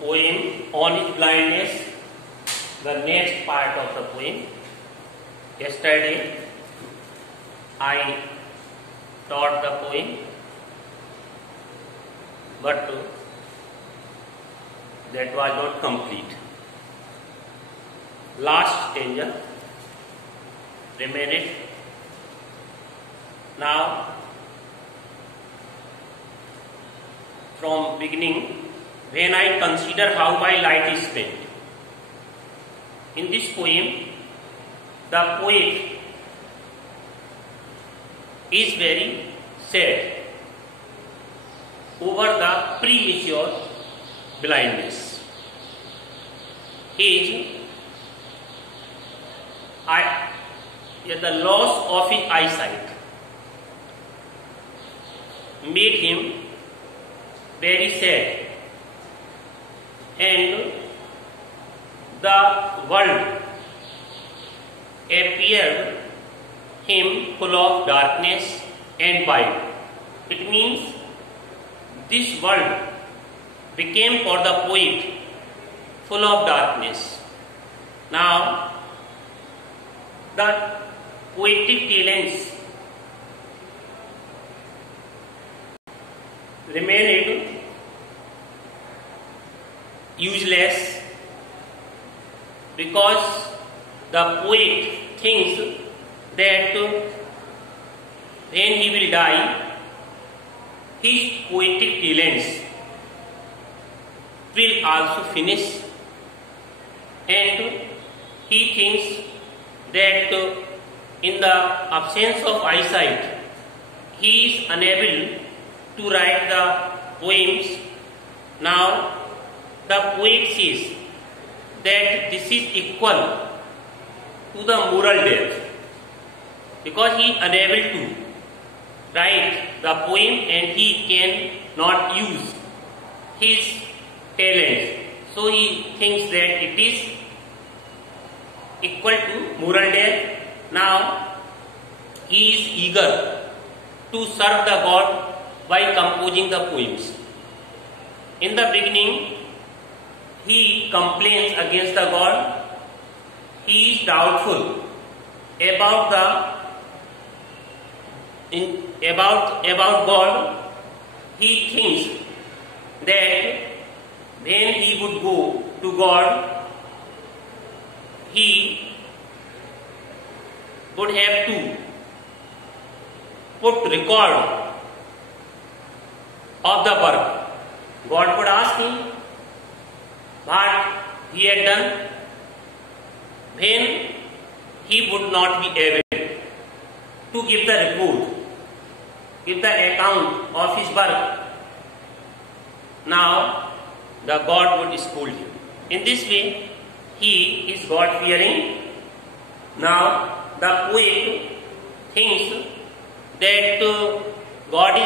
poem on his blindness, the next part of the poem. Yesterday I taught the poem, but that was not complete. Last stanza remained. Now from beginning, when I consider how my light is spent. In this poem, the poet is very sad over the premature blindness. The loss of his eyesight made him very sad, and the world appeared him full of darkness and void. It means this world became for the poet full of darkness. Now the poetic talents remained useless because the poet thinks that when he will die, his poetic talents will also finish, and he thinks that in the absence of eyesight, he is unable to write the poems. Now the poet says that this is equal to the moral death, because he is unable to write the poem and he cannot use his talent. So he thinks that it is equal to moral death. Now he is eager to serve the God by composing the poems. In the beginning, he complains against the God. He is doubtful about God. He thinks that when he would go to God, he would have to put record of the work. God would ask him what he had done. When he would not be able to give the report, give the account of his work, now the God would scold him. In this way, he is God fearing. Now the poet thinks that God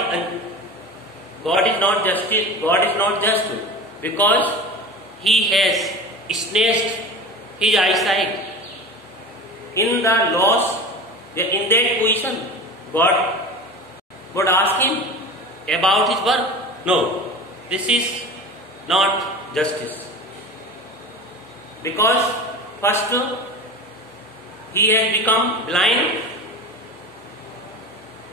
is not just because he has snatched his eyesight. In the loss, in that position, God would ask him about his work. No, this is not justice. Because first he has become blind,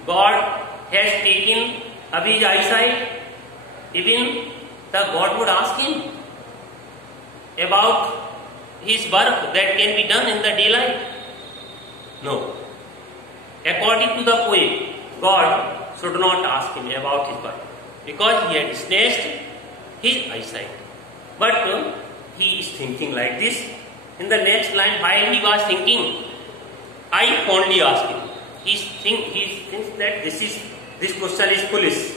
God has taken away his eyesight. Even the God would ask him about his work that can be done in the daylight. No. According to the poet, God should not ask him about his work because he had snatched his eyesight. But he is thinking like this. In the next line, while he was thinking, I fondly asked him. He thinks that this question is foolish.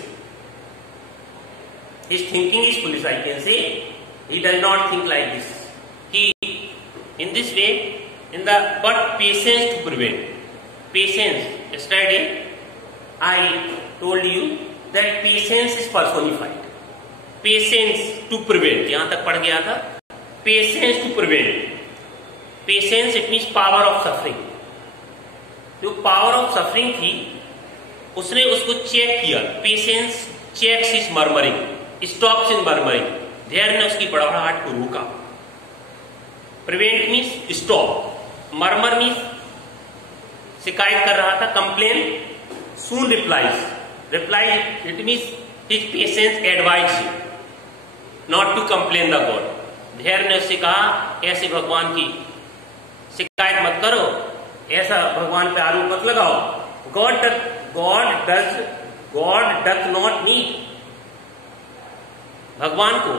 His thinking is foolish, I can say. He does not think like this. In this way, but patience to prevent. Patience. Yesterday, I told you that patience is personified. Patience to prevent. यहाँ तक पढ़ गया था. Patience to prevent. Patience, it means power of suffering. जो power of suffering थी, उसने उसको check किया. Patience checks his murmuring, stops in murmuring. धैर्य ने उसकी बड़बड़ाहट को रोका। Prevent means stop, murmur means शिकायत कर रहा था, complain, soon replies, reply it means his patience advise not to complain the God. धैर्य ने उससे कहा ऐसे भगवान की शिकायत मत करो, ऐसा भगवान पे आरोप मत लगाओ। गॉड डथ नॉट नीड, भगवान को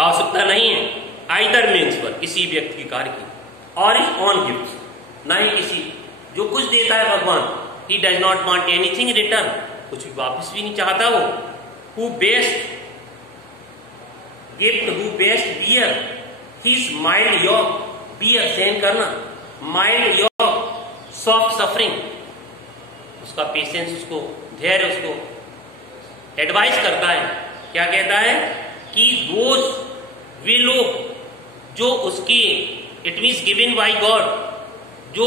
आवश्यकता नहीं है आइदर मीन्स पर किसी व्यक्ति के कार्य की, और इज ऑन गिफ्ट, ना ही किसी जो कुछ देता है भगवान, he does not want anything return, कुछ भी वापस भी नहीं चाहता वो। Who best gift, who best bear his mild yoke, bear सहन करना, माइल्ड योक सॉफ्ट सफरिंग, उसका पेशेंस, उसको धैर्य, उसको एडवाइस करता है। क्या कहता है कि वे लोग जो उसके it means given by God, जो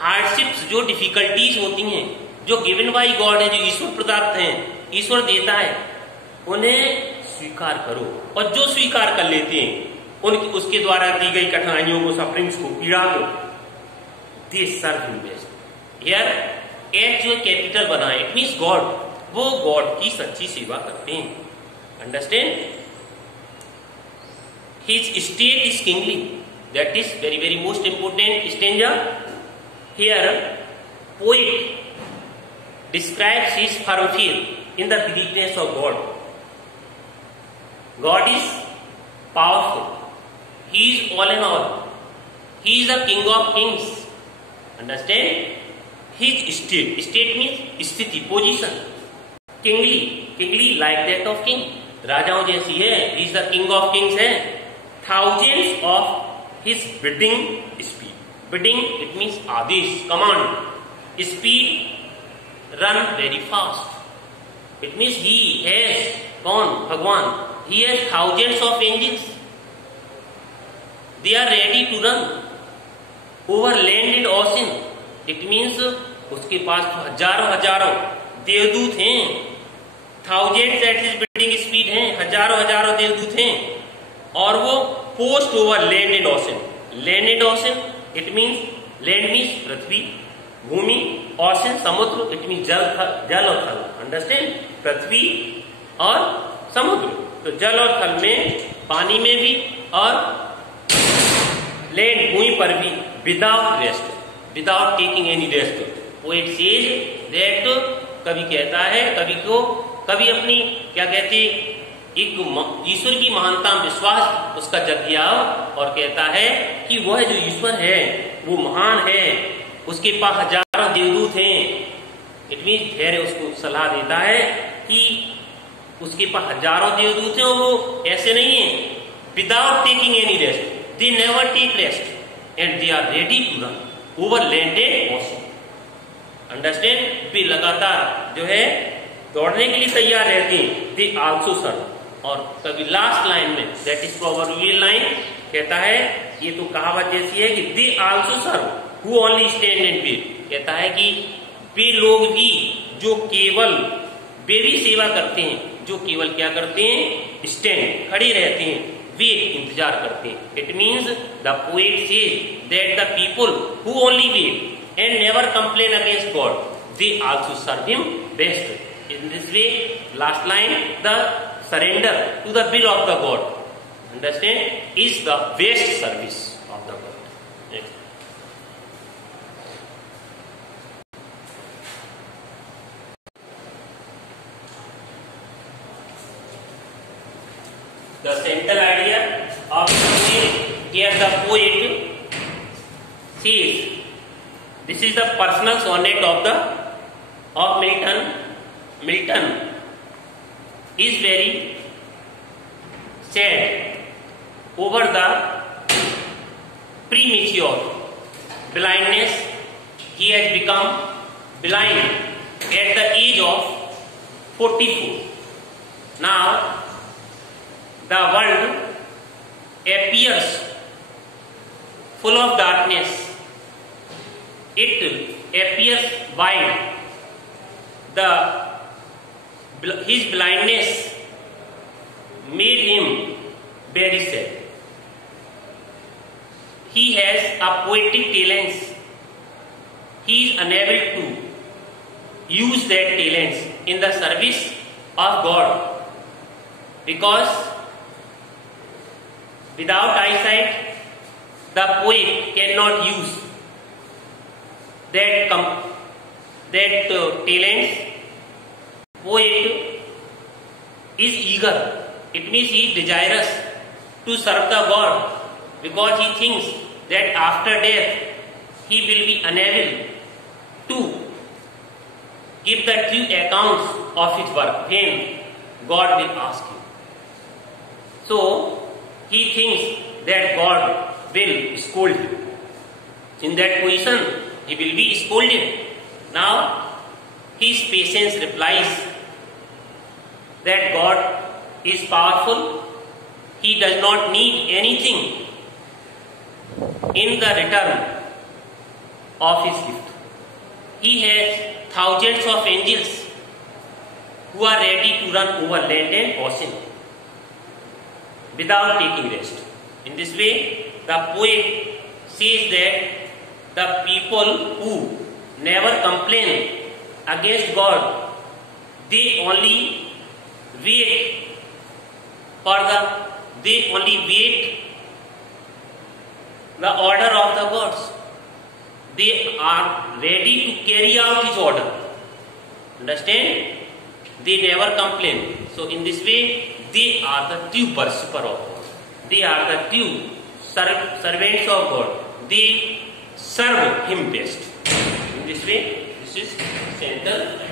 हार्डशिप्स, जो डिफिकल्टीज होती हैं, जो गिवन बाय गॉड है, जो ईश्वर प्रदत्त हैं, ईश्वर देता है, उन्हें स्वीकार करो। और जो स्वीकार कर लेते हैं उनकी उसके द्वारा दी गई कठिनाइयों को, सफरिंग्स को, पीड़ा को, they serve him best. Here H जो कैपिटल बना है, इट मीन्स गॉड, वो गॉड की सच्ची सेवा करते हैं। Understand? His state is kingly, that is very very most important stanza. Here poet describes his firm faith in the greatness of God. God is powerful. He is all in all. He is the king of kings. Understand? His state. State means स्थिति, position. Kingly. Kingly like that of king. राजाओं जैसी है. He is the king of kings है. Thousands of his bidding speed. Bidding it means Adesh, command. Speed run very fast. It means he has कौन? भगवान. He has thousands of angels. They are ready to run over land and ocean. It means उसके पास तो हजारों देवदूत हैं. Thousands at his bidding speed हैं, हजारों देवदूत हैं, और वो post over land and ocean. Land and ocean it means land means Prithvi, Bhumi, ocean समुद्र, it means जल और थल. Understand? पृथ्वी और समुद्र, तो जल और थल में, पानी में भी और लैंड भूमि पर भी, without rest, without taking any rest. Poet says that, कवि कहता है, कवि अपनी क्या कहते, एक ईश्वर की महानता में विश्वास उसका जतिया और कहता है कि वह जो ईश्वर है वो महान है, उसके पास हजारों देवदूत हैं. इट मीन धैर्य उसको सलाह देता है कि उसके पास हजारों देवदूत हैं और वो ऐसे नहीं है, without taking any rest, they never take rest and they are ready to run over land and ocean. Understand? वे लगातार जो है दौड़ने के लिए तैयार रहते हैं. They also serve. और कभी लास्ट लाइन में, दैट इज प्रोवर्बियल लाइन, कहता है, ये तो कहावत जैसी है कि they also serve who only stand and wait. कहता है कि वे लोग भी जो केवल, वे भी सेवा करते हैं जो केवल क्या करते हैं, स्टैंड, खड़े रहते हैं, वेट, इंतजार करते हैं. It means the poet says that the people who only wait and never complain against God, they also serve him best. In this way, last line, the surrender to the will of the God, understand, is the best service of the God. The central idea of the poem, here the poet says, this is the personal sonnet of Milton. Milton is very sad over the premature blindness. He has become blind at the age of 44. Now the world appears full of darkness. It appears wide. His blindness made him he has a poetic talents, he is unable to use that talents in the service of God, because without eyesight the poet cannot use that talents. Poet is eager, it means he is desirous to serve the God, because he thinks that after death he will be unable to give the true accounts of his work when God will ask him. So he thinks that God will scold him. In that position he will be scolded. Now his patience replies that God is powerful, he does not need anything in the return of his gift. He has thousands of angels who are ready to run over land and ocean without taking rest. In this way, the poet says that the people who never complain against God, they only wait the order of the gods. They are ready to carry out his order. Understand? They never complain. So in this way, they are the true worshipper of God. They are the true servants of God. They serve him best. In this way, this is central.